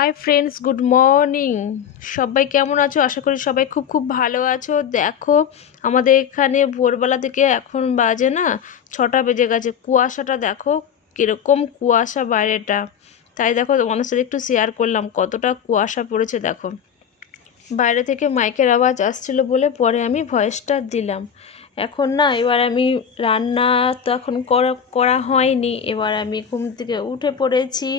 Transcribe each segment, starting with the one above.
Hi friends good morning সবাই কেমন আছো? আশা করি সবাই খুব খুব ভালো আছো। দেখো, আমাদের এখানে ভোরবেলা থেকে এখন বাজে না? ছটা বেজে গেছে। কুয়াশাটা দেখো, কীরকম কুয়াশা বাইরেটা। তাই দেখো, তোমাদের সাথে একটু শেয়ার করলাম, কতটা কুয়াশা পড়েছে দেখো। বাইরে থেকে মাইকের আওয়াজ আসছিল বলে পরে আমি ভয়েসটা দিলাম। এখন না, এবার আমি রান্না তো এখন করা করা হয়নি। এবার আমি ঘুম থেকে উঠে পড়েছি।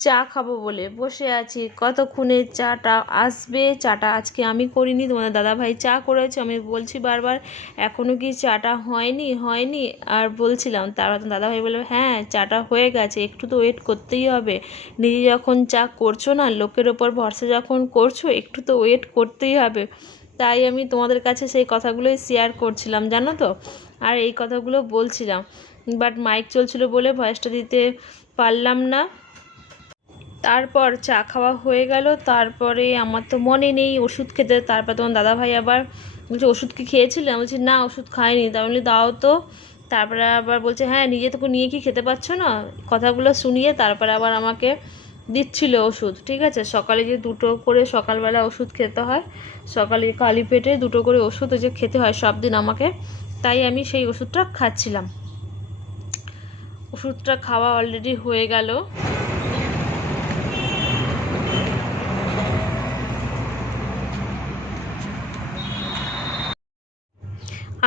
চা খাব বলে বসে আছি। কতক্ষণে চাটা আসবে? চাটা আজকে আমি করিনি, তোমাদের দাদাভাই চা করেছে। আমি বলছি বারবার এখনও কি চাটা হয়নি? হয়নি। আর বলছিলাম তারপর দাদাভাই বলল হ্যাঁ চাটা হয়ে গেছে, একটু তো ওয়েট করতেই হবে। নিজে যখন চা করছ না, লোকের ওপর ভরসা যখন করছ, একটু তো ওয়েট করতেই হবে। তাই আমি তোমাদের কাছে সেই কথাগুলোই শেয়ার করছিলাম, জানো তো? আর এই কথাগুলো বলছিলাম। বাট মাইক চলছিল বলে ভয়েসটা দিতে পারলাম না। তারপর চা খাওয়া হয়ে গেল। তারপরে আমার তো মনে নেই ওষুধ খেতে। তারপর তোমার দাদাভাই আবার বলছে, ওষুধ কি খেয়েছিলে বলছি, না, ওষুধ খাইনি। বলি, দাও তো। তারপরে আবার বলছে হ্যাঁ নিজে তোকে নিয়ে কি খেতে পারছ না? কথাগুলো শুনিয়ে তারপরে আবার আমাকে দিচ্ছিল ওষুধ, ঠিক আছে? সকালে যে দুটো করে সকালবেলা ওষুধ খেতে হয়, সকালে খালি পেটে দুটো করে ওষুধ যে খেতে হয় সব দিন আমাকে, তাই আমি সেই ওষুধটা খাচ্ছিলাম। ওষুধটা খাওয়া অলরেডি হয়ে গেল।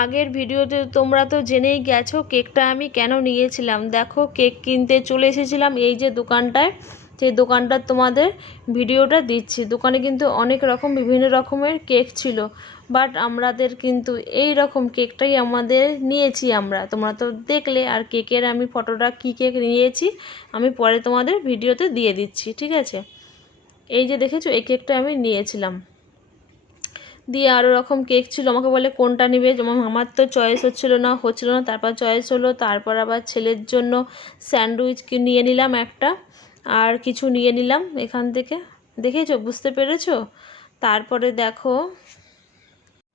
আগের ভিডিওতে তোমরা তো জেনেই গেছো, কেকটা আমি কেন নিয়েছিলাম? দেখো, কেক কিনতে চলে এসেছিলাম এই যে দোকানটায়। সেই দোকানটার তোমাদের ভিডিওটা দিচ্ছি। দোকানে কিন্তু অনেক রকম, বিভিন্ন রকমের কেক ছিল। বাট আমাদের কিন্তু এই রকম কেকটাই আমাদের নিয়েছি আমরা। তোমরা তো দেখলে আর কেকের আমি ফটোটা কী কেক নিয়েছি, আমি পরে তোমাদের ভিডিওতে দিয়ে দিচ্ছি, ঠিক আছে? এই যে দেখেছ, এই কেকটা আমি নিয়েছিলাম। দিয়ে আরও রকম কেক ছিল। আমাকে বলে, কোনটা নেবে? যেমন, আমার তো চয়েস হচ্ছিল না হচ্ছিল না, তারপর চয়েস হলো, তারপর আবার ছেলের জন্য স্যান্ডউইচ নিয়ে নিলাম একটা, আর কিছু নিয়ে নিলাম এখান থেকে। দেখেছ? বুঝতে পেরেছ? তারপরে দেখো,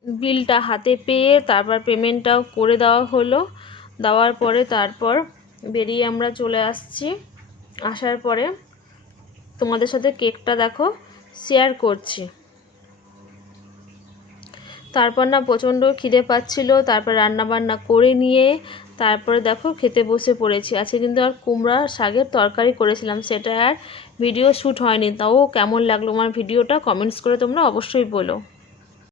বিলটা হাতে পেয়ে তারপর পেমেন্টটাও করে দেওয়া হলো। দেওয়ার পরে তারপর বেরিয়ে আমরা চলে আসছি। আসার পরে তোমাদের সাথে কেকটা দেখো শেয়ার করছি। তারপর না প্রচণ্ড খিদে পাচ্ছিলো, তারপর রান্না বান্না করে নিয়ে তারপরে দেখো খেতে বসে পড়েছি। আজকে কিন্তু আর কুমড়া শাকের তরকারি করেছিলাম, সেটা আর ভিডিও শ্যুট হয়নি। তাও কেমন লাগল আমার ভিডিওটা কমেন্টস করে তোমরা অবশ্যই বলো।